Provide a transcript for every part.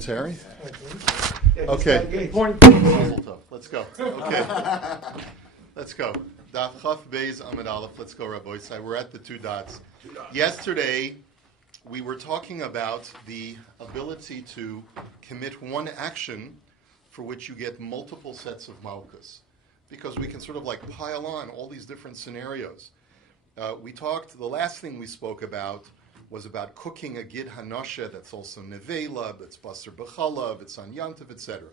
Terry? Okay. Let's go. Okay. Let's go. Daf Chaf Beis Amud Aleph. Let's go, Rabbi. We're at the two dots. Yesterday, we were talking about the ability to commit one action for which you get multiple sets of malchus, because we can sort of like pile on all these different scenarios. The last thing we spoke about was about cooking a gid hanasha that's also nevela, that's basar b'chalav, it's on yantav, etc.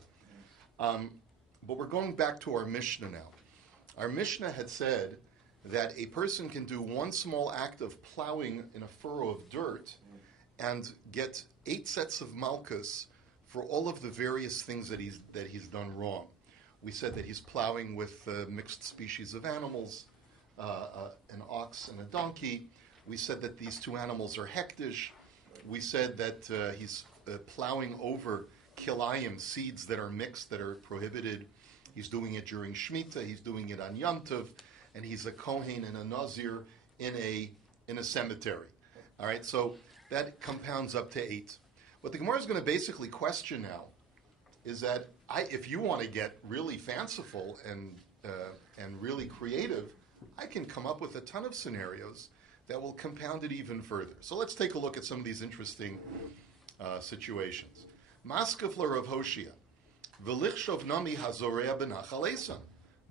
But we're going back to our Mishnah now. Our Mishnah had said that a person can do one small act of plowing in a furrow of dirt and get 8 sets of malchus for all of the various things that he's done wrong. We said that he's plowing with mixed species of animals, an ox and a donkey. We said that these two animals are hektish. We said that he's plowing over kilayim, seeds that are mixed, that are prohibited. He's doing it during Shemitah. He's doing it on Yom Tov, and he's a kohen and a nazir in a cemetery. All right, so that compounds up to 8. What the Gemara is going to basically question now is that if you want to get really fanciful and really creative, I can come up with a ton of scenarios that will compound it even further. So let's take a look at some of these interesting situations. Maskef Rav Hoshia, v'lichshov nami hazorea b'nachal esan,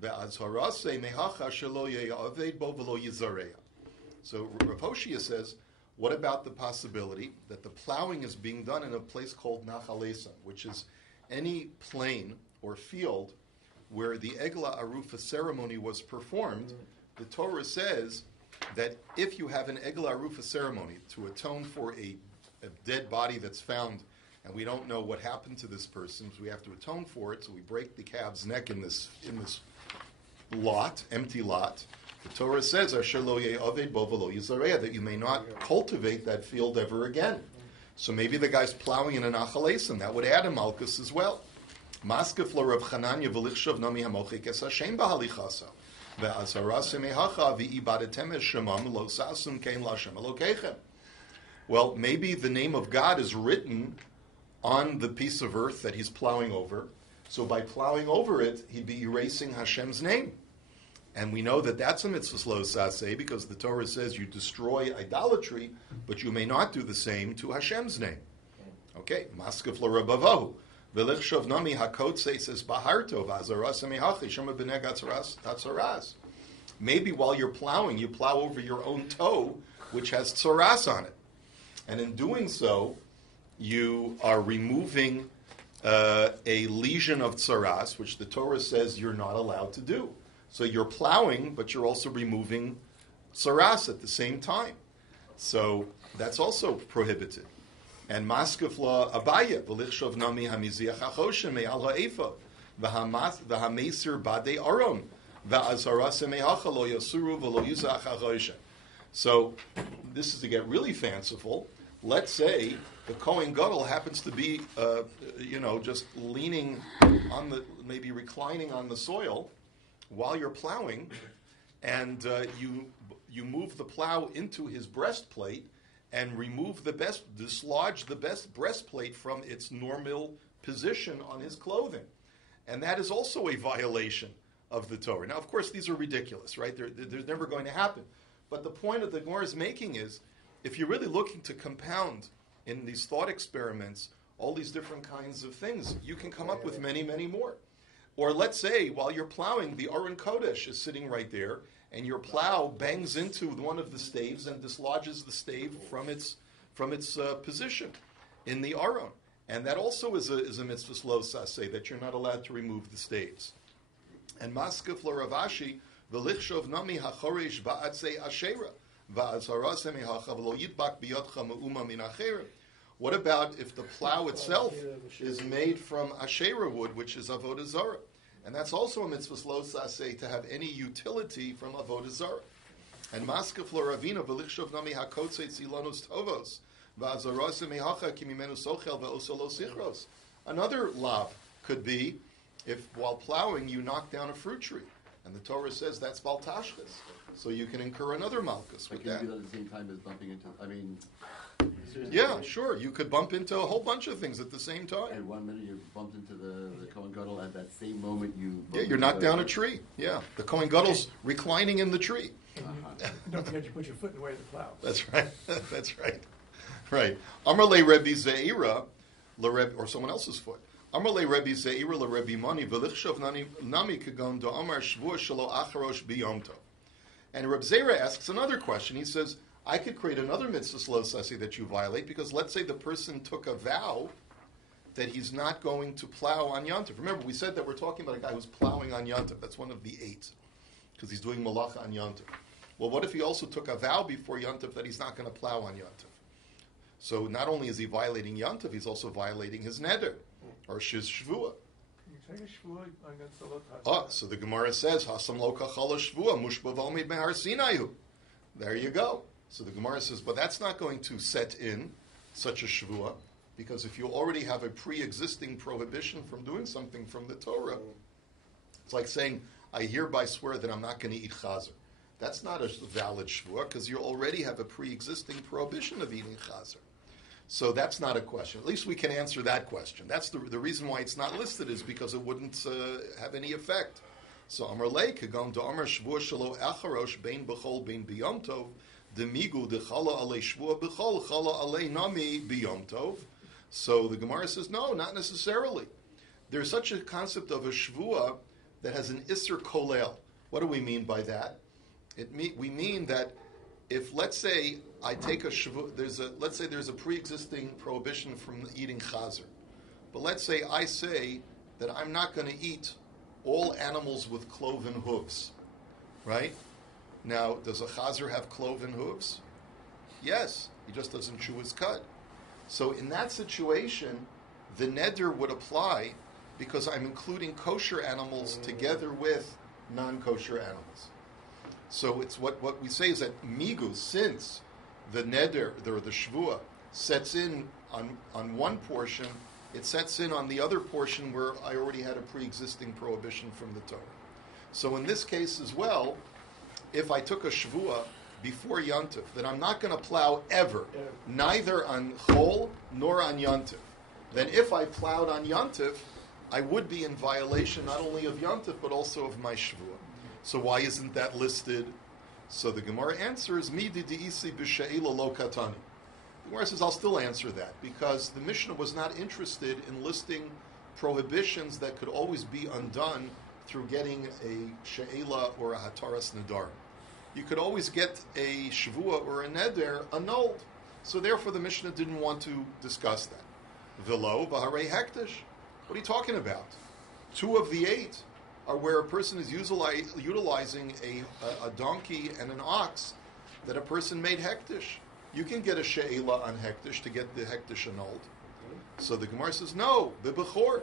ve'azharase mehacha shelo ye'aved bo v'lo yizareya. So Rav Hoshia says, what about the possibility that the plowing is being done in a place called Nachal Esan, which is any plain or field where the Egla Arufa ceremony was performed? The Torah says that if you have an Egla Arufa ceremony to atone for a dead body that's found, and we don't know what happened to this person, so we have to atone for it, so we break the calf's neck in this lot, empty lot. The Torah says, Asher lo ye'aved bo v'lo yizareya, that you may not cultivate that field ever again. So maybe the guy's plowing in an Nachal Esan, that would add a malchus as well. Maskef lo Rav Chananya v'lichshav nami hamochik es Hashem b'halichasa. Well, maybe the name of God is written on the piece of earth that he's plowing over. So by plowing over it, he'd be erasing Hashem's name. And we know that that's a mitzvah lo saseh, because the Torah says you destroy idolatry, but you may not do the same to Hashem's name. Okay, Maskef lo Rabavahu. V'lichshav nami hakotse says baharto v'azaras mehachi shema b'nei gatzaras. Maybe while you're plowing, you plow over your own toe, which has tzaras on it. And in doing so, you are removing a lesion of tzaras, which the Torah says you're not allowed to do. So you're plowing, but you're also removing tzaras at the same time. So that's also prohibited. And maskef la abaya v'lichshav nami hamiziach hachoshen me'al ha'efa v'hamesir badei aron v'azarase me'acha lo yasuru v'lo yizach hachoshen. So this is to get really fanciful. Let's say the Kohen Gadol happens to be, just leaning on maybe reclining on the soil while you're plowing, and you move the plow into his breastplate and dislodge the best breastplate from its normal position on his clothing. And that is also a violation of the Torah. Now, of course, these are ridiculous, right? They're never going to happen. But the point that the Gemara is making is, if you're really looking to compound in these thought experiments all these different kinds of things, you can come up with many, many more. Or let's say, while you're plowing, the Aron Kodesh is sitting right there, and your plow bangs into one of the staves and dislodges the stave from its position in the Aron. And that also is a mitzvah lo saseh, that you're not allowed to remove the staves. And maskef lo Ravashi, v'lichshov nami hachoresh ba'atzei ashera, va'azharase mehacha v'lo yitbak biyotcha me'uma min acherim. What about if the plow itself is made from Asherah wood, which is Avodah Zarah? And that's also a mitzvah lo saseh, to have any utility from Avodah Zarah. And maskef lo Ravina v'lichshav nami hakotze tzilanus tovos v'azarase mehacha ki mimenu sochel ve'oso lo sichros. Another lav could be if while plowing you knock down a fruit tree, and the Torah says that's baltashchis, so you can incur another malchus with that. Can you do that at the same time as bumping into? Yeah, sure. You could bump into a whole bunch of things at the same time. And 1 minute you bumped into the Kohen Gadol, at that same moment you... Yeah, you're knocked down a tree. Yeah, the Kohen Gadol's reclining in the tree. Don't forget you put your foot in the way of the plow. That's right. That's right. Right. Amarle Rebbe Zeira, or someone else's foot. Amarle Rebbe Zeira Rebbe Mani v'lichshav nami kagon do amar shvua shelo acharosh biyom tov. And Reb Zeira asks another question. He says, I could create another mitzvah lo sasi that you violate, because let's say the person took a vow that he's not going to plow on Yontif. Remember, we said that we're talking about a guy who's plowing on Yontif. That's one of the 8, because he's doing malacha on Yontif. Well, what if he also took a vow before Yontif that he's not going to plow on Yontif? So not only is he violating Yontif, he's also violating his neder, or shiz shvua. So the Gemara says, Hasam lo kachala shvua, mushbav almid mehar sinayu. There you go. So the Gemara says, but that's not going to set in such a shvua, because if you already have a pre-existing prohibition from doing something from the Torah, it's like saying, I hereby swear that I'm not going to eat chazer. That's not a valid shvua, because you already have a pre-existing prohibition of eating chazer. So that's not a question. At least we can answer that question. That's the reason why it's not listed, is because it wouldn't have any effect. So Amar Lei Kagon to Amar Shvua Shalo Acharosh Bein B'chol Bein B'Yom Tov Demigu Dechala Alei Shvua B'chol Chala Alei Nami B'Yom Tov. So the Gemara says, no, not necessarily. There's such a concept of a Shvua that has an Isser Kolel. What do we mean by that? We mean that if, let's say, I take a shvu, let's say there's a pre-existing prohibition from eating chazer, but let's say I say that I'm not going to eat all animals with cloven hooves, right? Now, does a chazer have cloven hooves? Yes, he just doesn't chew his cud. So in that situation, the neder would apply, because I'm including kosher animals together with non-kosher animals. So it's what we say is that migu, since the neder, the shvua, sets in on one portion, it sets in on the other portion where I already had a pre-existing prohibition from the Torah. So in this case as well, if I took a shvua before Yontif, that I'm not going to plow ever, neither on Chol nor on Yontif, then if I plowed on Yontif, I would be in violation not only of Yontif, but also of my shvua. So why isn't that listed? So the Gemara answers, Midi di'isi b'she'ila lo katani. The Gemara says, I'll still answer that, because the Mishnah was not interested in listing prohibitions that could always be undone through getting a she'ela or a hataras nedar. You could always get a shvua or a neder annulled. So therefore the Mishnah didn't want to discuss that. Velo v'harei hektish. What are you talking about? 2 of the 8 are where a person is utilizing a donkey and an ox that a person made hektish. You can get a she'ela on hektish to get the hektish annulled. So the Gemara says, no, b'bechor.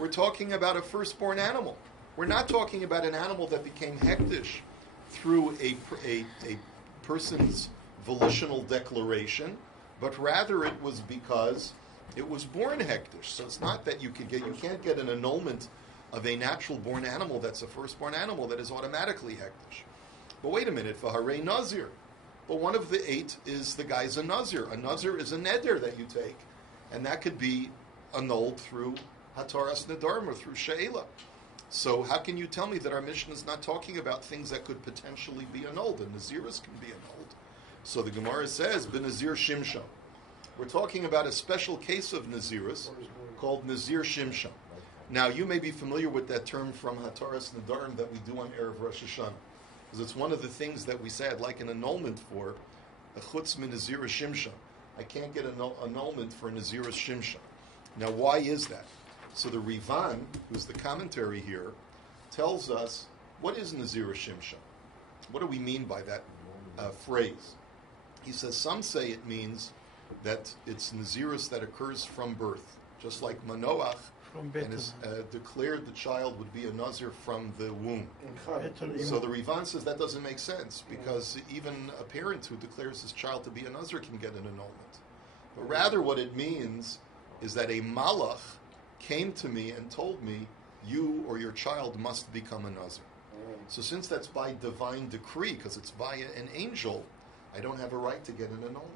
We're talking about a firstborn animal. We're not talking about an animal that became hektish through a person's volitional declaration, but rather it was because it was born hektish. So it's not that you can't get an annulment of a natural-born animal that's a firstborn animal that is automatically hektish. But wait a minute, v'harei nazir. But one of the 8 is the guy's a nazir. A nazir is a neder that you take, and that could be annulled through hataras nedarim or through she'ela. So how can you tell me that our Mishnah is not talking about things that could potentially be annulled, and naziris can be annulled? So the Gemara says, b'nazir shimshon. We're talking about a special case of naziris called nazir shimshon. Now, you may be familiar with that term from hataras nedarim that we do on Erev Rosh Hashanah, because it's one of the things that we say I'd like an annulment for, a chutz min nazir shimshon. I can't get an annulment for naziris shimshon. Now, why is that? So the Rivan, who's the commentary here, tells us, what is naziris shimshon? What do we mean by that phrase? He says, some say it means that it's naziris that occurs from birth, just like Manoach, and is declared the child would be a nazir from the womb. So the Rivan says that doesn't make sense, because even a parent who declares his child to be a nazir can get an annulment. But rather what it means is that a malach came to me and told me, you or your child must become a nazir. So since that's by divine decree, because it's by an angel, I don't have a right to get an annulment.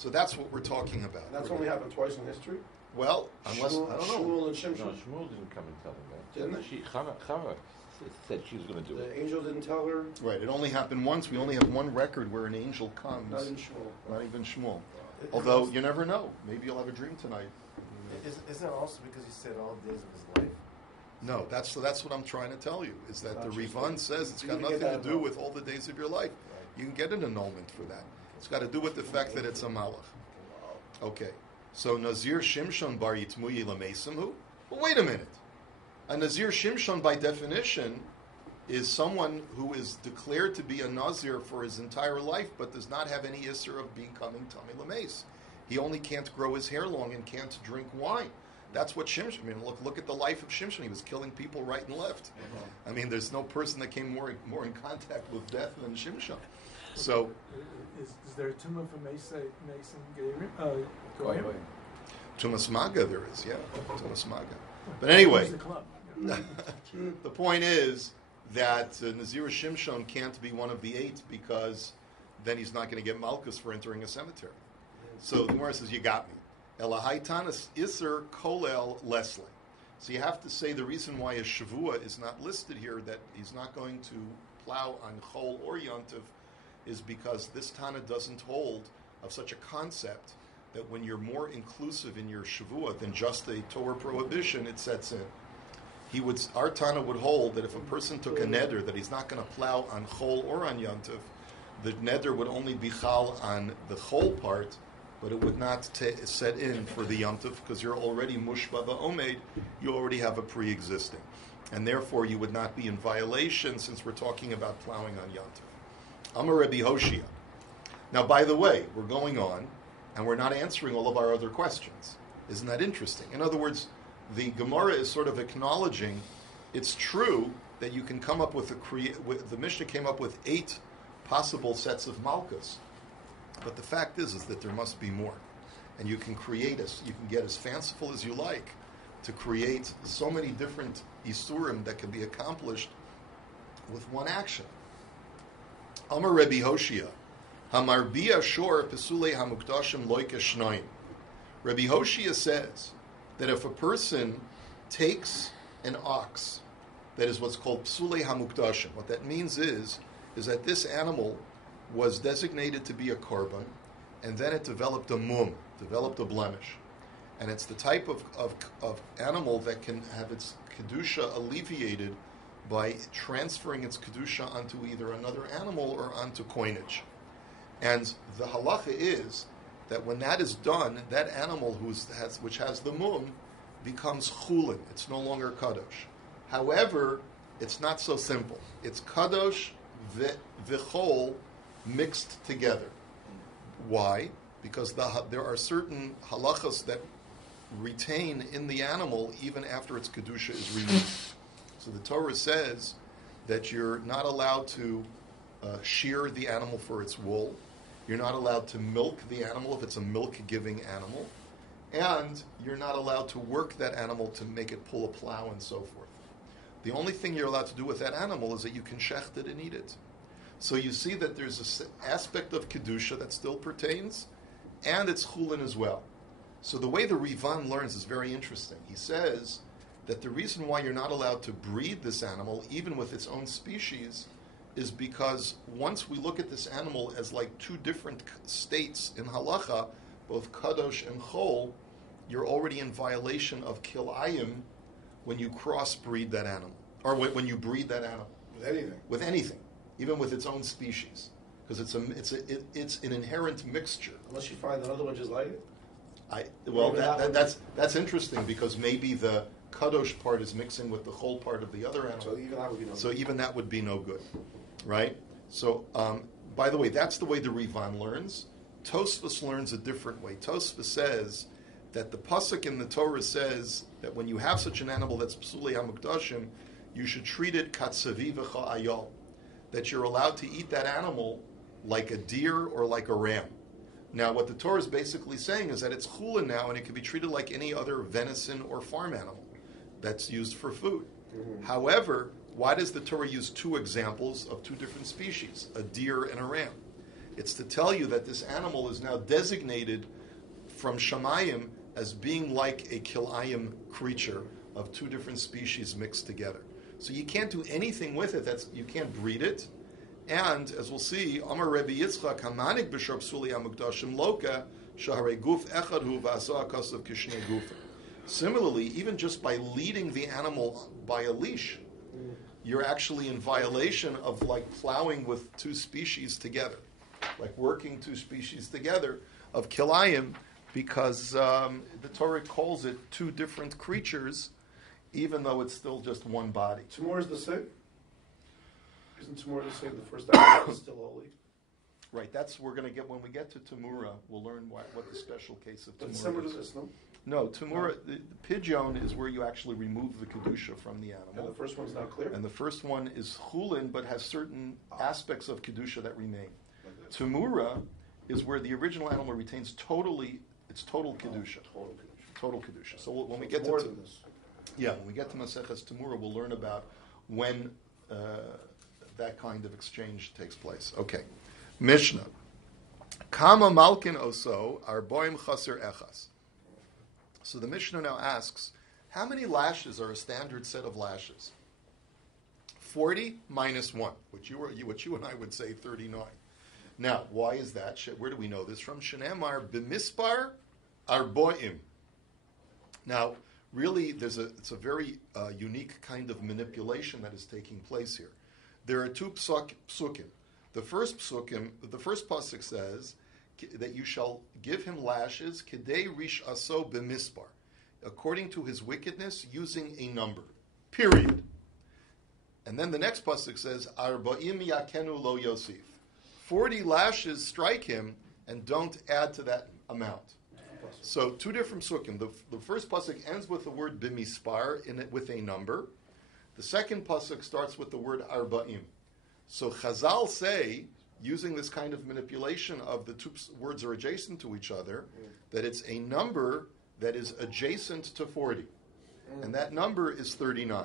So that's what we're talking about. And that's only happened twice in history? Well, unless, I don't know. Shmuel and Shimshon? No, Shmuel didn't come and tell him that. Didn't they? Chava said she was going to do it. The angel didn't tell her? Right, it only happened once. We only have one record where an angel comes. Not in Shmuel. Not even Shmuel. Although, you never know. Maybe you'll have a dream tonight. Isn't it also because he said all the days of his life? No, that's what I'm trying to tell you, is that the Interesting. Rivan says it's You got can get nothing that to do with all the days of your life. You can get an annulment for that. It's got to do with the fact that it's a malach. Okay, so Nazir Shimshon bar Yitmuyi Lamesimhu? Well, wait a minute. A Nazir Shimshon, by definition, is someone who is declared to be a Nazir for his entire life, but does not have any isser of becoming Tamei Lameis. He only can't grow his hair long and can't drink wine. That's what Shimshon. I mean, look at the life of Shimshon. He was killing people right and left. I mean, there's no person that came more in contact with death than Shimshon. So, Is there a tumor for Mason Goyim? Tumas Maga there is, yeah, Tumas Maga. But anyway, Who's the club? the point is that Nazir Shimshon can't be one of the 8 because then he's not going to get Malchus for entering a cemetery. So the Gemara says, you got me. Elahaitanis Isser Kolel Leslie. So you have to say the reason why a Shavua is not listed here, that he's not going to plow on Chol or Yontiv, is because this Tana doesn't hold of such a concept that when you're more inclusive in your Shavua than just a Torah prohibition, it sets in. Our Tana would hold that if a person took a neder that he's not going to plow on Chol or on Yontiv, the neder would only be chal on the Chol part, but it would not set in for the Yontiv because you're already mushba va'omed, you already have a pre-existing. And therefore you would not be in violation since we're talking about plowing on Yontiv. Amar Rabbi Hoshia. Now, by the way, we're going on, and we're not answering all of our other questions. Isn't that interesting? In other words, the Gemara is sort of acknowledging it's true that you can come up with the Mishnah came up with 8 possible sets of malchus, but the fact is that there must be more, and you can get as fanciful as you like to create so many different isurim that can be accomplished with one action. Amar Rabbi Hoshia, Hamarbiya Shor Pesule Hamukdashim Loike Shnoim. Rabbi Hoshia says that if a person takes an ox, that is what's called Pesule Hamukdashim, what that means is that this animal was designated to be a korban, and then it developed a developed a blemish. And it's the type of animal that can have its kedusha alleviated by transferring its kedusha onto either another animal or onto coinage. And the halacha is that when that is done, that animal which has the becomes chulin. It's no longer kadosh. However, it's not so simple. It's kadosh v'chol mixed together. Why? Because there are certain halachas that retain in the animal even after its kedusha is removed. So the Torah says that you're not allowed to shear the animal for its wool. You're not allowed to milk the animal if it's a milk-giving animal. And you're not allowed to work that animal to make it pull a plow and so forth. The only thing you're allowed to do with that animal is that you can shecht it and eat it. So you see that there's an aspect of kedusha that still pertains, and it's chulin as well. So the way the Rivan learns is very interesting. He says that the reason why you're not allowed to breed this animal, even with its own species, is because once we look at this animal as like 2 different states in halacha, both kadosh and chol, you're already in violation of kilayim when you crossbreed that animal, or when you breed that animal. With anything, even with its own species, because it's an inherent mixture. Unless you find another one just like it. That's interesting, because maybe the kadosh part is mixing with the chol part of the other animal. So even that would be no good, right? So, by the way, that's the way the Rivan learns. Tosfos learns a different way. Tosfos says that the pasuk in the Torah says that when you have such an animal that's psulei hamukdashim, you should treat it katsavi v'cha ayol, that you're allowed to eat that animal like a deer or like a ram. Now, what the Torah is basically saying is that it's chulin now, and it can be treated like any other venison or farm animal that's used for food. Mm-hmm. However, why does the Torah use 2 examples of 2 different species, a deer and a ram? It's to tell you that this animal is now designated from Shamayim as being like a kilayim creature of two different species mixed together. So you can't do anything with it. You can't breed it. And as we'll see, Amar Rabbi Yitzchak Hamanik b'shor psuli hamukdashim loka shaharei guf echad hu v'asa akasav kishnei gufa. Similarly, even just by leading the animal by a leash, you're actually in violation of like plowing with two species together, like working two species together of kilayim, because the Torah calls it two different creatures, even though it's still just one body. Tumor is the same? Isn't Tumor the same? The first animal is still holy? Right, we're going to get, when we get to Tumura, we'll learn what the special case of Tumura But similar is. to this, no? No, Tumura, the pidyon is where you actually remove the Kedusha from the animal. And the first one's not clear? And the first one is chulin, but has certain aspects of Kedusha that remain. Tumura is where the original animal retains total Kedusha. Total Kedusha. So when we get more to... than this. Yeah, when we get to Maseches Tumura, we'll learn about when that kind of exchange takes place. Okay. Mishnah. Kama malkin oso arboim chaser echas. So the Mishnah now asks, how many lashes are a standard set of lashes? 40 minus 1, which you and I would say 39. Now, why is that? Where do we know this from? Shenemar b'mispar arboim. Now, really, it's a very unique kind of manipulation that is taking place here. There are two psukim. The first pasuk says that you shall give him lashes kedei rish aso b'mispar, according to his wickedness, using a number. Period. And then the next pasuk says arba'im yakenu lo yosif. 40 lashes strike him and don't add to that amount. So two different psukim. The first pasuk ends with the word b'mispar with a number. The second pasuk starts with the word arba'im. So Chazal say, using this kind of manipulation of the two words are adjacent to each other, that it's a number that is adjacent to 40. And that number is 39.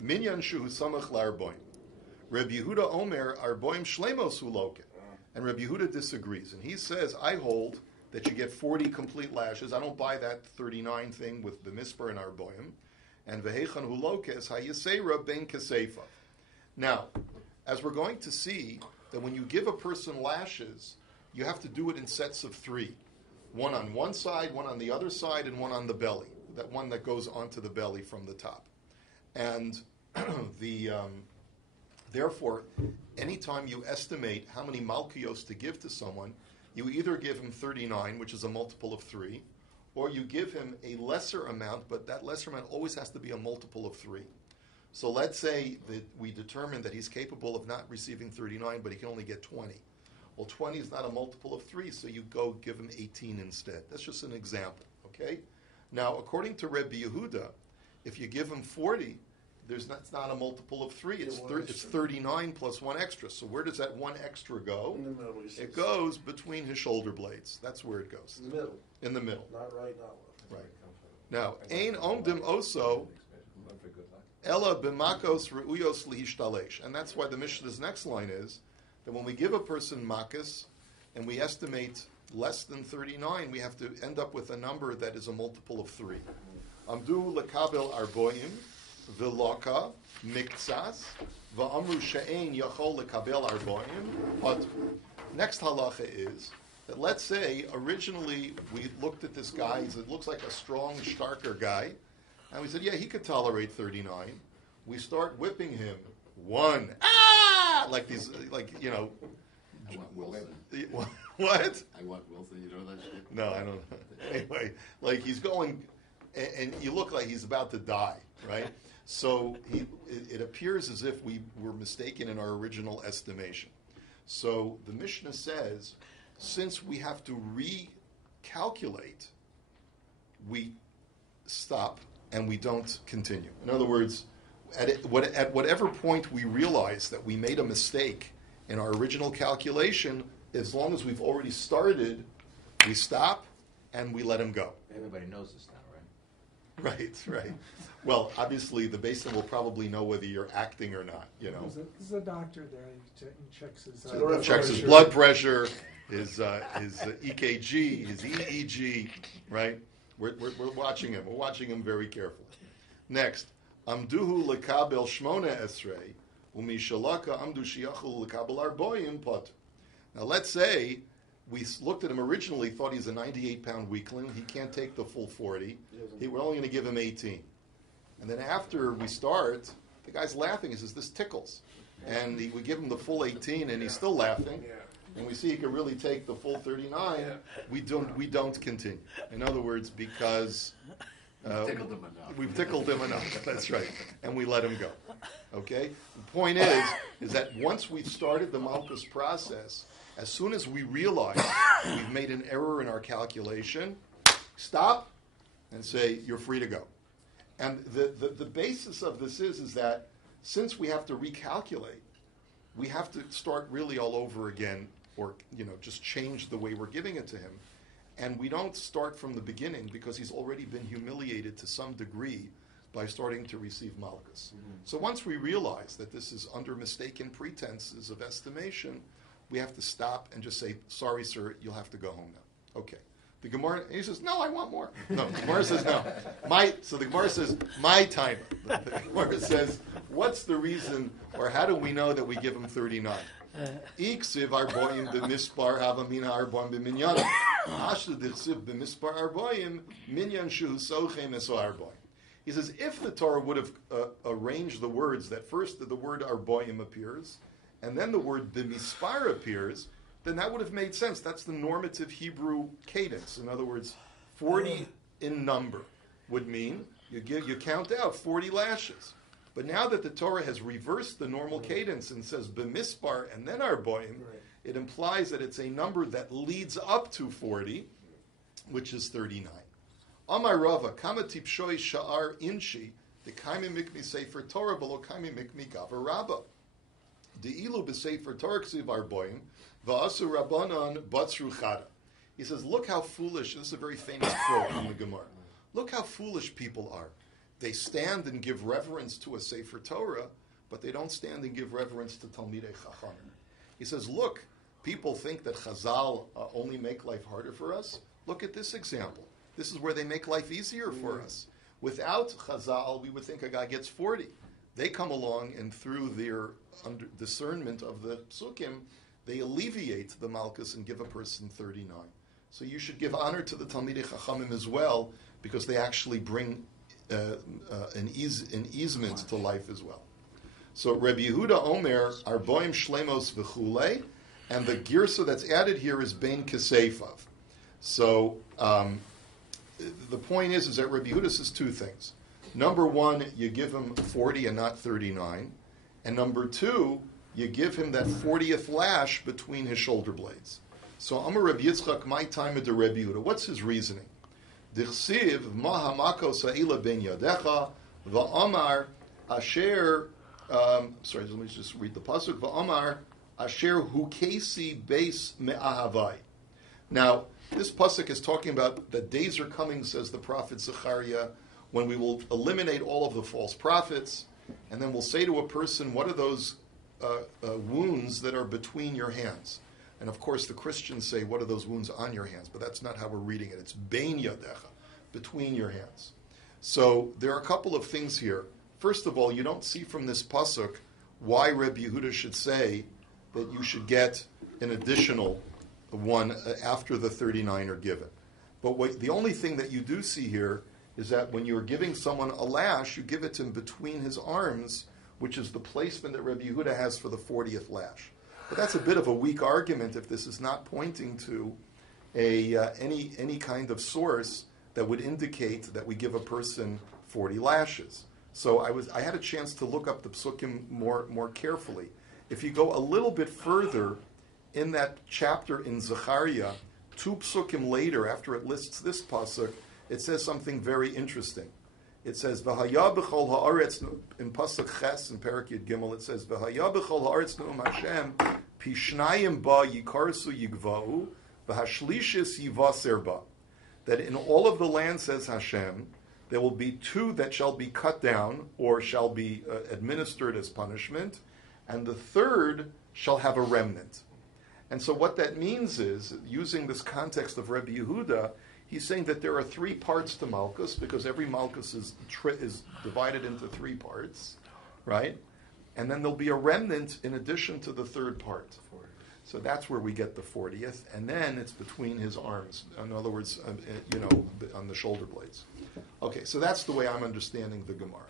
Minyan shu samach l'arboim. Rabbi Yehuda Omer arboim shlemos huloke. And Rabbi Yehuda disagrees. And he says, I hold that you get 40 complete lashes. I don't buy that 39 thing with b'mispar and arboim. And vehechan huloke is hayaseira ben kaseifa. Now, as we're going to see, that when you give a person lashes, you have to do it in sets of 3. One on one side, one on the other side, and one on the belly. That one that goes onto the belly from the top. And therefore, anytime you estimate how many malkios to give to someone, you either give him 39, which is a multiple of 3, or you give him a lesser amount, but that lesser amount always has to be a multiple of 3. So let's say that we determine that he's capable of not receiving 39, but he can only get 20. Well, 20 is not a multiple of 3, so you go give him 18 instead. That's just an example, okay? Now, according to Rabbi Yehuda, if you give him 40, it's not a multiple of 3. It's 39 plus 1 extra. So where does that 1 extra go? In the middle. It goes between his shoulder blades. That's where it goes. In the middle. In the middle. Not right, not left. Right. Now, ein omdim oso ella b'makos re'uyos lihishtaleish. And that's why the Mishnah's next line is that when we give a person makas and we estimate less than 39, we have to end up with a number that is a multiple of 3. Amdu lekabel arboim v'loka miktsas v'amru she'ein yachol lekabel arboim. But next halacha is that let's say originally we looked at this guy, it looks like a strong, starker guy, and we said, yeah, he could tolerate 39. We start whipping him. 1, like these, like, you know. I want Wilson. What? I want Wilson, you know that shit? No, I don't. Anyway, like he's going, and you look like he's about to die, right? So it appears as if we were mistaken in our original estimation. So the Mishnah says, since we have to recalculate, we stop and we don't continue. In other words, at whatever point we realize that we made a mistake in our original calculation, as long as we've already started, we stop and we let him go. Everybody knows this now, Right. Well, obviously, the basin will probably know whether you're acting or not. There's a doctor there. He checks his. Checks his blood pressure, his EKG, his EEG. Right. We're watching him. We're watching him very carefully. Next, amduhu lekabel shmona esrei umishalaka amdu shiachul lekabel arboim pot. Now, let's say we looked at him originally, thought he's a 98-pound weakling. He can't take the full 40. We're only going to give him 18. And then after we start, the guy's laughing. He says, this tickles. And we give him the full 18, and he's still laughing. And we see he can really take the full 39. We don't continue. In other words, because we've tickled him enough. That's right. And we let him go. Okay? The point is that once we've started the Malkus process, as soon as we realize we've made an error in our calculation, stop and say, you're free to go. And the basis of this is that since we have to recalculate, we have to start really all over again, or just change the way we're giving it to him. And we don't start from the beginning because he's already been humiliated to some degree by starting to receive Malkus. Mm-hmm. So once we realize that this is under mistaken pretenses of estimation, we have to stop and just say, sorry, sir, you'll have to go home now. Okay. The Gemara, he says, no, I want more. No, the Gemara says, no. So the Gemara says, my time. The Gemara says, what's the reason, or how do we know that we give him 39? Iksiv arboim b'mispar havamina arboim b'minyan. Ashtu dichsiv b'mispar arboim minyan shu sochem eso arboim. He says, if the Torah would have arranged the words that first the word arboim appears, and then the word b'mispar appears, then that would have made sense. That's the normative Hebrew cadence. In other words, 40 in number would mean you count out 40 lashes. But now that the Torah has reversed the normal cadence and says b'mispar and then arboim, it implies that it's a number that leads up to 40, which is 39. Amar Rava, kama tipshoi sha'ar inshi, the kaimi mikmi sefer Torah below kaimi mikmi gavar rabba. De'ilu b'sefer Torah ksiv arboim, va'asu rabbanon batzru chada. He says, look how foolish, this is a very famous quote in the Gemara. Look how foolish people are. They stand and give reverence to a Sefer Torah, but they don't stand and give reverence to Talmidei Chachamim. He says, look, people think that Chazal only make life harder for us. Look at this example. This is where they make life easier for us. Without Chazal, we would think a guy gets 40. They come along and through their discernment of the psukim, they alleviate the Malkus and give a person 39. So you should give honor to the Talmidei Chachamim as well, because they actually bring an easement to life as well. So Rabbi Yehuda Omer, Arboim Shlemos V'chulei, and the girsa that's added here is Bein Keseifav. So the point is that Rabbi Yehuda says two things. Number one, you give him 40 and not 39. And number two, you give him that 40th lash between his shoulder blades. So Amar Rabbi Yitzchak, my time at the Rabbi Yehuda. What's his reasoning? Dichsiv ma hamako sa'ila ben yadecha va'amar asher. Sorry, let me just read the pasuk. Va'amar asher hukesi beis me'ahavai. Now, this pasuk is talking about that days are coming, says the prophet Zechariah, when we will eliminate all of the false prophets, and then we'll say to a person, what are those wounds that are between your hands? And of course, the Christians say, what are those wounds on your hands? But that's not how we're reading it. It's bein yadecha, between your hands. So there are a couple of things here. First of all, you don't see from this pasuk why Rabbi Yehuda should say that you should get an additional one after the 39 are given. But the only thing that you do see here is that when you're giving someone a lash, you give it to him between his arms, which is the placement that Rabbi Yehuda has for the 40th lash. But that's a bit of a weak argument if this is not pointing to any kind of source that would indicate that we give a person 40 lashes. So I had a chance to look up the psukim more carefully. If you go a little bit further in that chapter in Zechariah, 2 psukim later, after it lists this pasuk, it says something very interesting. It says, "V'haya b'chol haaretz," in pasuk Ches in Perek Yud Gimel. It says, "V'haya b'chol haaretz nu'um Hashem pishnayim ba yikarsu yigvau v'hashlishis yivaser ba." That in all of the land, says Hashem, There will be 2 that shall be cut down or shall be administered as punishment, and the 3rd shall have a remnant. And so what that means is, using this context of Rabbi Yehuda, he's saying that there are 3 parts to Malchus, because every Malchus is divided into 3 parts, right? And then there'll be a remnant in addition to the 3rd part. So that's where we get the 40th, and then it's between his arms. In other words, on the shoulder blades. Okay, so that's the way I'm understanding the Gemara.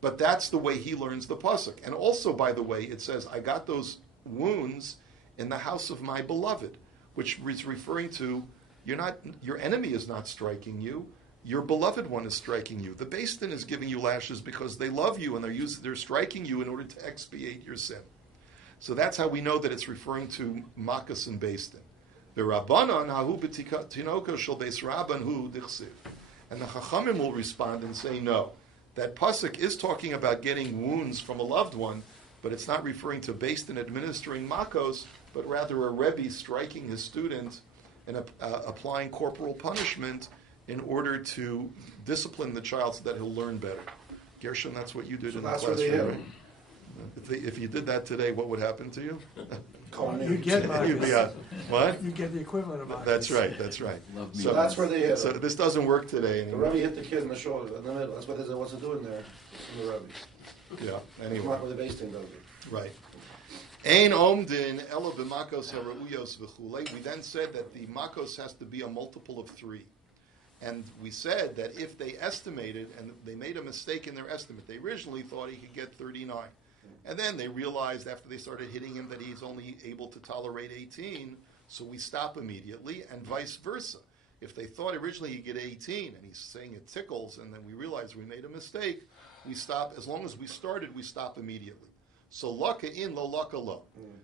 But that's the way he learns the pasuk. And also, by the way, it says, I got those wounds in the house of my beloved, which is referring to your enemy is not striking you, your beloved one is striking you. The Beis Din is giving you lashes because they love you and they're striking you in order to expiate your sin. So that's how we know that it's referring to Makkos and Beis Din. The Rabbanan hahu b'tinoko shel Beis Rabban hu dichsiv. And the Chachamim will respond and say, no, that pasuk is talking about getting wounds from a loved one, but it's not referring to Beis Din administering Makkos, but rather a Rebbe striking his student and applying corporal punishment in order to discipline the child so that he'll learn better. Gershon, that's what you did in the classroom, right? If you did that today, what would happen to you? You get You'd be what? You get the equivalent of That's right. So that's where they hit. So this doesn't work today The anymore. Rabbi hit the kid in the shoulder, in the middle. That's what what's it doing there? The Rabbi. Yeah. It's Anyway, not where the Beis Din does it. right. Ein omdin elo b'makos ha'reuyos v'chulei. We then said that the makos has to be a multiple of 3. And we said that if they estimated, and they made a mistake in their estimate, they originally thought he could get 39. And then they realized after they started hitting him that he's only able to tolerate 18, so we stop immediately, and vice versa. If they thought originally he'd get 18, and he's saying it tickles, and then we realize we made a mistake, we stop. As long as we started, we stop immediately. So laka in, lo laka lo.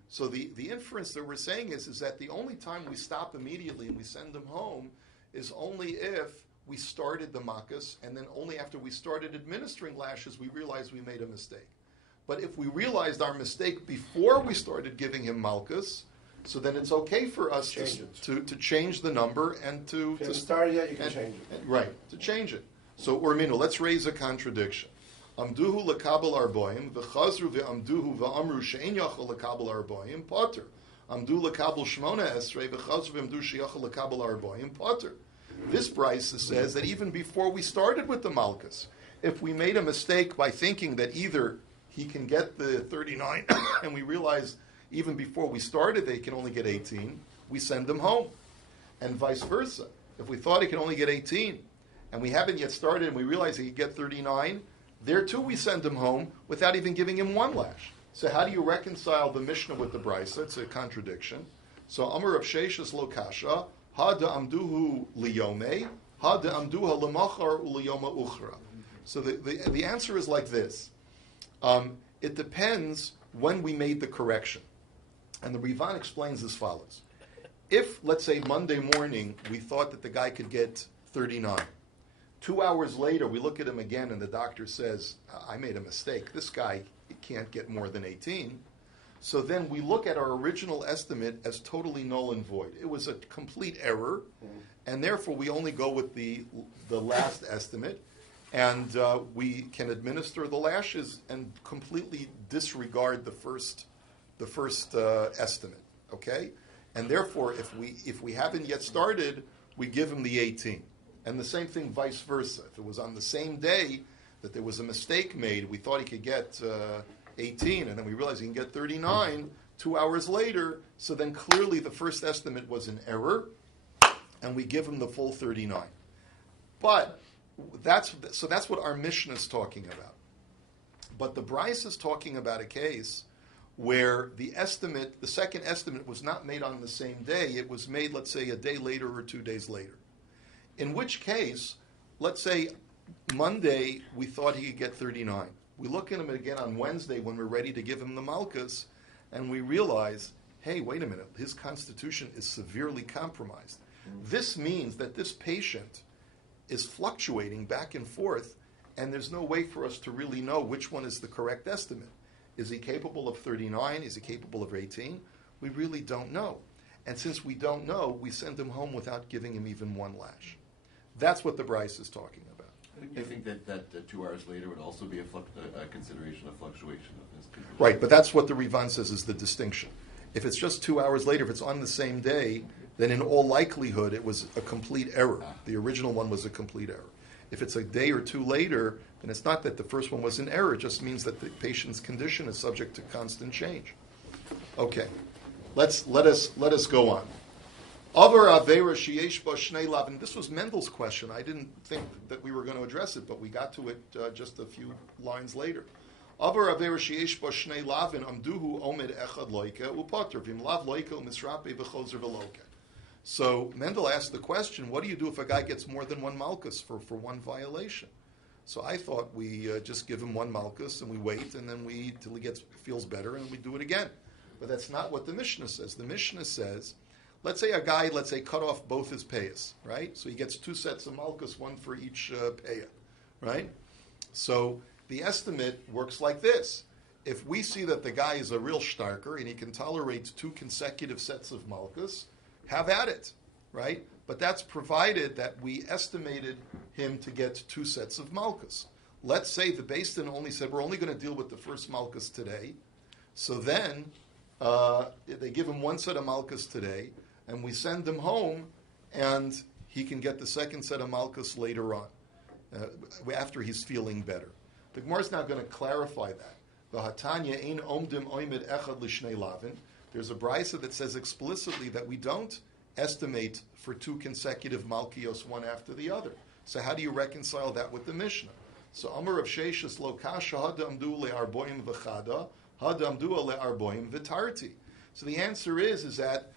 So the inference that we're saying is that the only time we stop immediately and we send him home is only if we started the makkos, and then only after we started administering lashes, we realized we made a mistake. But if we realized our mistake before we started giving him malchus, so then it's okay for us to change the number and to... If you haven't started yet, you can change it. Right, to change it. So, Urminu, let's raise a contradiction. Amduhu lekabel arboim, v'chazru v'amduhu v'amru she'en yachol lekabel arboim, potter. Amdu lekabel shmona esrei, v'chazru v'amdu she'yachol lekabel arboim, potter. This brisa says that even before we started with the malchus, if we made a mistake by thinking that either he can get the 39, and we realize even before we started they can only get 18, we send them home. And vice versa. If we thought he can only get 18, and we haven't yet started and we realize he can get 39, there too we send him home without even giving him 1 lash. So how do you reconcile the Mishnah with the Brisa? It's a contradiction. So Amar Rav Sheshis lo kasha, ha da amduhu liyome, ha da amduha lemachar uliyoma uchra. So the answer is like this. It depends when we made the correction. And the Rivan explains as follows. If, let's say, Monday morning, we thought that the guy could get 39. 2 hours later, we look at him again and the doctor says, I made a mistake. This guy can't get more than 18. So then we look at our original estimate as totally null and void. It was a complete error, and therefore we only go with the last estimate. And we can administer the lashes and completely disregard the first estimate. Okay, and therefore, if we haven't yet started, we give him the 18, and the same thing vice versa. If it was on the same day that there was a mistake made, we thought he could get 18, and then we realized he can get 39 2 hours later. So then clearly the first estimate was an error, and we give him the full 39. But that's what our Mishnah is talking about. But the Bryce is talking about a case where the second estimate was not made on the same day. It was made, let's say, a day later or 2 days later. In which case, let's say Monday we thought he could get 39. We look at him again on Wednesday when we're ready to give him the malchus, and we realize, hey, wait a minute, his constitution is severely compromised. This means that this patient is fluctuating back and forth, and there's no way for us to really know which one is the correct estimate. Is he capable of 39? Is he capable of 18? We really don't know. And since we don't know, we send him home without giving him even 1 lash. That's what the Bryce is talking about. You think that 2 hours later would also be a consideration of fluctuation of his condition? Right, but that's what the Rivan says is the distinction. If it's just 2 hours later, if it's on the same day, then in all likelihood it was a complete error. The original one was a complete error. If it's a day or two later, then it's not that the first one was an error. It just means that the patient's condition is subject to constant change. Okay, let us go on. Avar avera sheyesh ba shnei lavin. This was Mendel's question. I didn't think that we were going to address it, but we got to it just a few lines later. Avar avera sheyesh ba shnei lavin amduhu omed echad loike upater vim lav loike umisrape v'chozer v'loke. So Mendel asked the question, what do you do if a guy gets more than one malchus for one violation? So I thought we just give him one malchus and we wait and then we till he feels better and we do it again. But that's not what the Mishnah says. The Mishnah says, let's say a guy, cut off both his payas, right? So he gets 2 sets of malchus, one for each paya, right? So the estimate works like this. If we see that the guy is a real starker and he can tolerate 2 consecutive sets of malchus, have at it, right? But that's provided that we estimated him to get 2 sets of malchus. Let's say the Beis Din only said, we're only going to deal with the first malchus today. So then they give him 1 set of malchus today, and we send him home, and he can get the second set of malchus later on, after he's feeling better. The Gemara is now going to clarify that. V'hatanya ein omdim oimed echad l'shnei lavin. There's a brisa that says explicitly that we don't estimate for 2 consecutive malchios one after the other. So how do you reconcile that with the Mishnah? So Amar Rav Sheshis lo kasha hada amdu le'arboim v'chada hada amdu le'arboim v'tarti. So the answer is that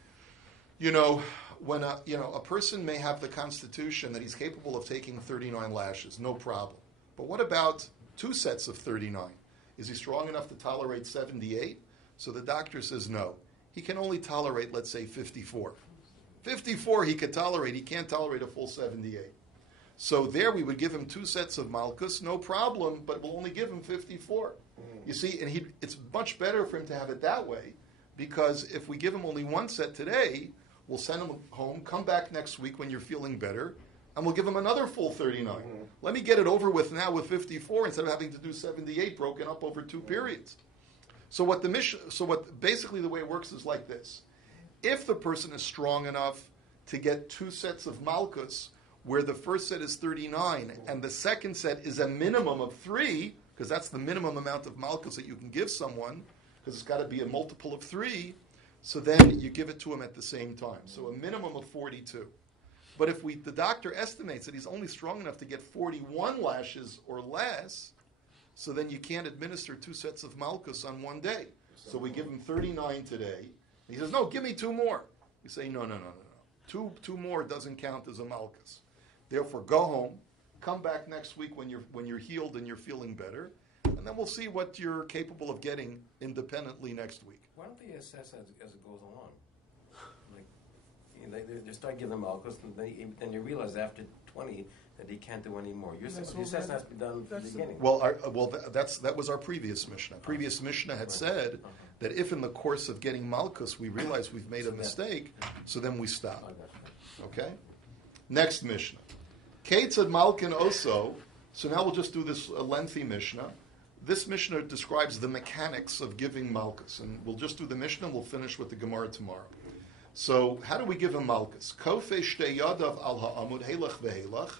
when a person may have the constitution that he's capable of taking 39 lashes, no problem. But what about 2 sets of 39? Is he strong enough to tolerate 78? So the doctor says no. He can only tolerate, let's say, 54. 54 he could tolerate. He can't tolerate a full 78. So there we would give him 2 sets of malchus, no problem, but we'll only give him 54. You see, and it's much better for him to have it that way, because if we give him only 1 set today, we'll send him home, come back next week when you're feeling better, and we'll give him another full 39. Let me get it over with now with 54 instead of having to do 78 broken up over 2 periods. So basically the way it works is like this. If the person is strong enough to get 2 sets of malchus, where the first set is 39 and the second set is a minimum of 3, because that's the minimum amount of malchus that you can give someone, because it's got to be a multiple of 3, so then you give it to him at the same time. So a minimum of 42. But if the doctor estimates that he's only strong enough to get 41 lashes or less, so then you can't administer 2 sets of malchus on one day. So we give him 39 today. He says, no, give me 2 more. You say, no. 2 more doesn't count as a malchus. Therefore, go home, come back next week when you're healed and you're feeling better, and then we'll see what you're capable of getting independently next week. Why don't they assess as it goes along? They start giving them malchus, and then you realize after 20 that he can't do any more. Your assessment has to be done from the beginning. That was our previous Mishnah. Previous Mishnah had said that if in the course of getting malchus we realize we've made a mistake, so then we stop. Okay? Next Mishnah. Keitzad Malkin Oso. So now we'll just do this lengthy Mishnah. This Mishnah describes the mechanics of giving malchus, and we'll just do the Mishnah and we'll finish with the Gemara tomorrow. So how do we give him malchus? Kofe shtei yadav al ha'amud helach vehelach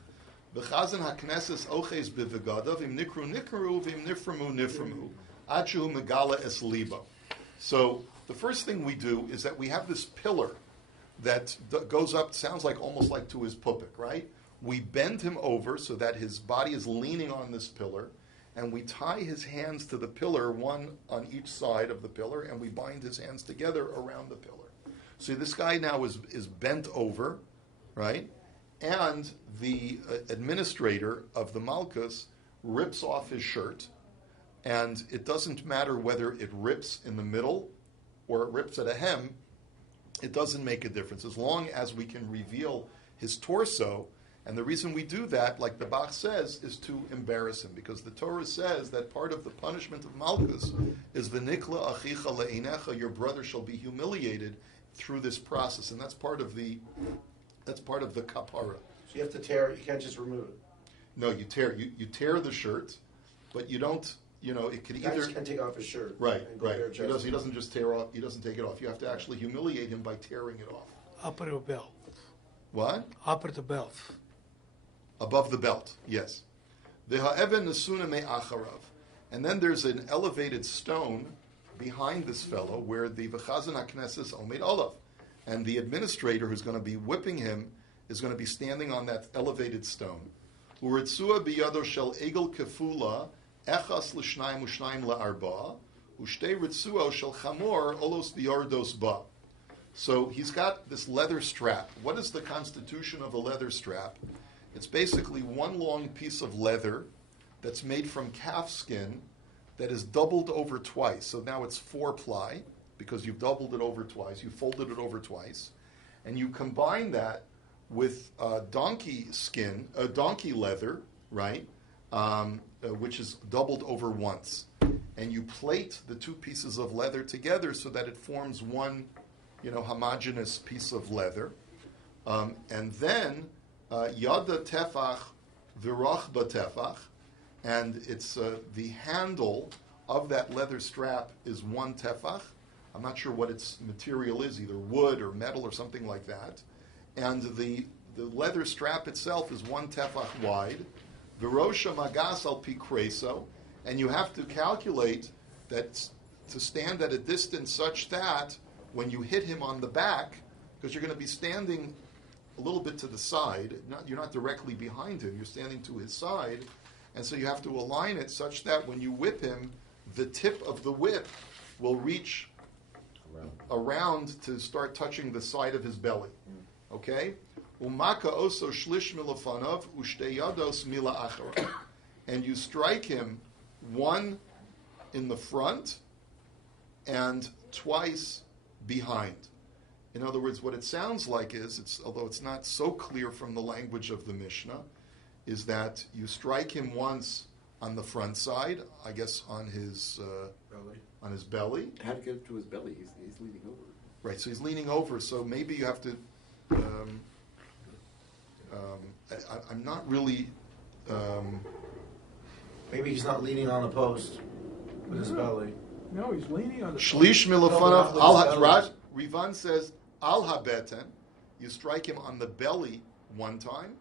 v'chazan hakneses oches bivegadav im nikru v'im niframu ad shehu megala es libo. So the first thing we do is that we have this pillar that goes up, sounds like almost like to his pupik, right? We bend him over so that his body is leaning on this pillar, and we tie his hands to the pillar, one on each side of the pillar, and we bind his hands together around the pillar. So this guy now is bent over, right? And the administrator of the malchus rips off his shirt, and it doesn't matter whether it rips in the middle or it rips at a hem, it doesn't make a difference. As long as we can reveal his torso, and the reason we do that, like the Bach says, is to embarrass him, because the Torah says that part of the punishment of malchus is v'nikla achicha le'inecha, your brother shall be humiliated through this process, and that's part of the kapara. So you have to tear it. You can't just remove it. No, you tear the shirt, but you don't. It could Guys either. can't take off his shirt. Right. And go bare chested. He doesn't just tear off. He doesn't take it off. You have to actually humiliate him by tearing it off. Upper the belt. What? Upper the belt. Above the belt. Yes. V'ha'even nesuna me'acharav, and then there's an elevated stone behind this fellow where the v'chazan hakneses omed olav, and the administrator who's going to be whipping him is going to be standing on that elevated stone. Uritzua biyado shel egel kefula echas l'shnayim u'shnayim la'arba u'shtei ritzua shel chamor olos biyordos ba. So he's got this leather strap. What is the constitution of a leather strap? It's basically one long piece of leather that's made from calf skin that is doubled over twice. So now it's 4-ply because you've doubled it over twice. You folded it over twice. And you combine that with donkey skin, donkey leather, right, which is doubled over once. And you plate the two pieces of leather together so that it forms one, homogeneous piece of leather. And then yada tefach v'roch batefach, and it's the handle of that leather strap is 1 tefach. I'm not sure what its material is, either wood or metal or something like that. And the leather strap itself is 1 tefach wide. V'rosha magas al pi kreso, and you have to calculate that to stand at a distance such that when you hit him on the back, because you're going to be standing a little bit to the side, you're not directly behind him, you're standing to his side, and so you have to align it such that when you whip him, the tip of the whip will reach around to start touching the side of his belly. Okay? Umaka oso shlish milafanav ushtayados mila achara. And you strike him 1 in the front and twice behind. In other words, what it sounds like is, although it's not so clear from the language of the Mishnah, is that you strike him once on the front side, I guess on his belly. How to get to his belly? He's leaning over. Right, so he's leaning over. So maybe you have to. I'm not really. Maybe he's not leaning on the post with his belly. No, he's leaning on the Shlish milafanav al hadrat. Rivan says al habeten. You strike him on the belly 1 time,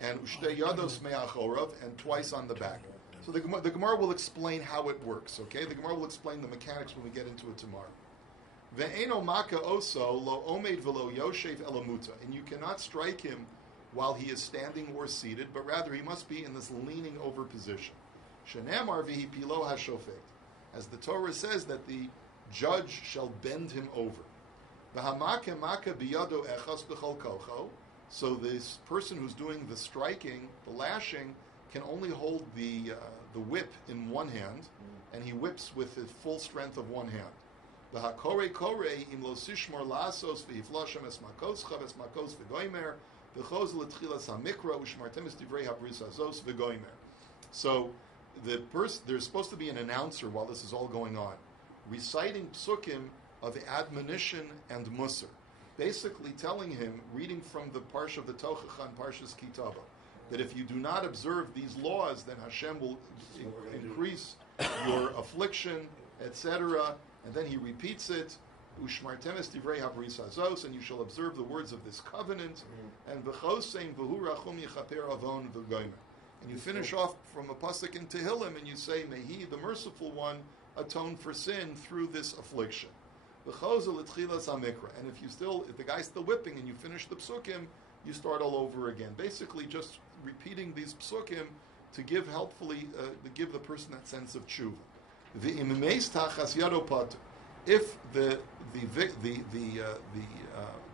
and ushtei yados me'achorov, and twice on the back. So the Gemara will explain how it works. Okay, the Gemara will explain the mechanics when we get into it tomorrow. Ve'eno maka oso lo omed velo yoshev elamuta, and you cannot strike him while he is standing or seated, but rather he must be in this leaning over position. Shenamar v'hi pilo hashofet, as the Torah says that the judge shall bend him over. V'hamake maka biyado echas b'chol kocho. So this person who's doing the striking, the lashing, can only hold the whip in one hand, and he whips with the full strength of one hand. V'hakore kore im lo sishmor lasos v'hifloshem es makoscha es makos v'goymer v'choz l'tchilas hamikra u'shmartem es divrei habris azos v'goymer. So there's supposed to be an announcer while this is all going on, reciting psukim of admonition and musar, basically telling him, reading from the parsha of the Tochacha and Parshas Kitava, that if you do not observe these laws, then Hashem will increase your affliction, etc. And then he repeats it, Ushmartem es divrei habris hazos, and you shall observe the words of this covenant, and v'chosein v'hu rachum yichaper avon v'goymer. And you finish off from a pasuk in Tehillim, and you say, may he, the merciful one, atone for sin through this affliction. And if the guy's still whipping and you finish the psukim, you start all over again. Basically, just repeating these psukim to give to give the person that sense of tshuva. If the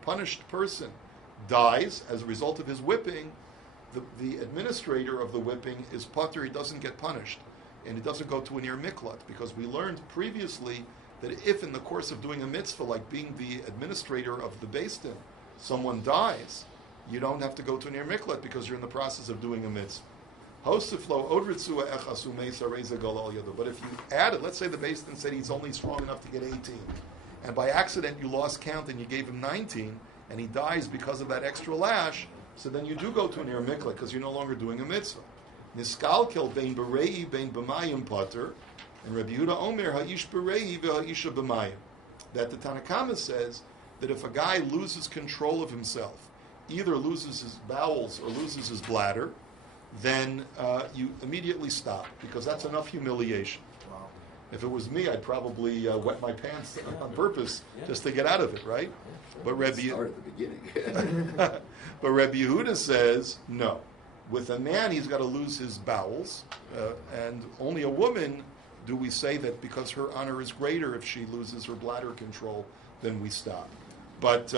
punished person dies as a result of his whipping, the administrator of the whipping is pater. He doesn't get punished, and he doesn't go to an ir miklat, because we learned previously that if in the course of doing a mitzvah, like being the administrator of the Beis Din, someone dies, you don't have to go to an ir miklat because you're in the process of doing a mitzvah. But if you added, let's say the Beis Din said he's only strong enough to get 18, and by accident you lost count and you gave him 19, and he dies because of that extra lash, so then you do go to an ir miklat because you're no longer doing a mitzvah. Niskalkel bein berei bein b'mayim pater, and Rabbi Yehuda Omer ha'ish berei v'ha'isha b'mayim. That the Tanakhama says that if a guy loses control of himself, either loses his bowels or loses his bladder, then you immediately stop, because that's enough humiliation. Wow. If it was me, I'd probably wet my pants on purpose just to get out of it, right? But Rabbi, Start at the beginning. but Rabbi Yehuda says no. With a man, he's got to lose his bowels, and only a woman do we say that because her honor is greater if she loses her bladder control, then we stop. But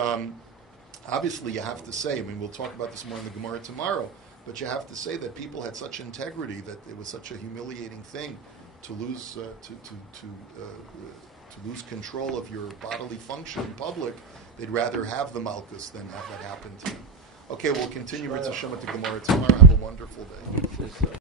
obviously, you have to say. I mean, we'll talk about this more in the Gemara tomorrow. But you have to say that people had such integrity that it was such a humiliating thing to lose to lose control of your bodily function in public. They'd rather have the Malkus than have that happen to them. Okay, we'll continue with the Gemara tomorrow. Have a wonderful day.